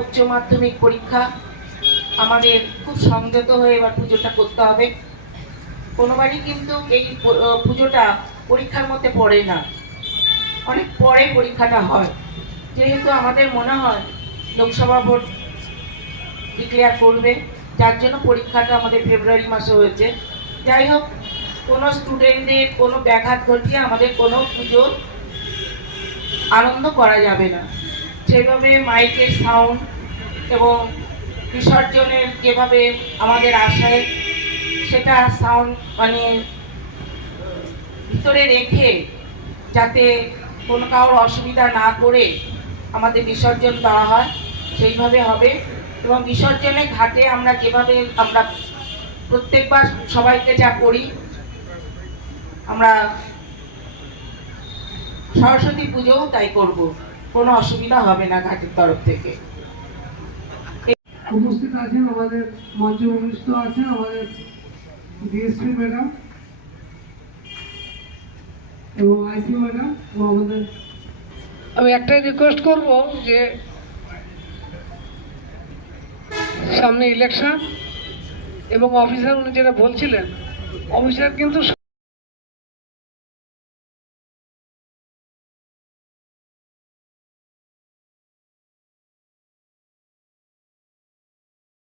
উচ্চ মাধ্যমিক পরীক্ষা। আমাদের খুব সংযত হয়ে এবার পুজোটা করতে হবে। কোনোবারই কিন্তু এই পুজোটা পরীক্ষার মধ্যে পড়ে না। অনেক পরে পরীক্ষাটা হয়। যেহেতু আমাদের মনে হয় লোকসভা ভোট ডিক্লেয়ার করবে, যার জন্য পরীক্ষাটা আমাদের ফেব্রুয়ারি মাসে হয়েছে। যাই হোক, কোনো স্টুডেন্টদের কোনো ব্যাঘাত ঘটিয়ে আমাদের কোনো পুজোর আনন্দ করা যাবে না। সেইভাবে মাইকের সাউন্ড এবং বিসর্জনের যেভাবে আমাদের আশায় সেটা সাউন্ড মানে ভিতরে রেখে যাতে কোনো কারোর অসুবিধা না করে আমাদের বিসর্জন দেওয়া হয়, সেইভাবে হবে। এবং বিসর্জনে ঘাটে আমরা যেভাবে আমরা প্রত্যেকবার সবাইকে যা করি, আমরা সরস্বতী পুজোও তাই করব। কোনো অসুবিধা হবে না ঘাটের তরফ থেকে। উপস্থিত আছেন আমাদের মঞ্চে উপস্থিত আছেন আমাদের ডিএসপি ম্যাডাম এবং আইসি ম্যাডাম এবং আমাদের আমি একটাই রিকোয়েস্ট করব যে সামনে ইলেকশন এবং অফিসার উনি যেটা বলছিলেন অফিসার কিন্তু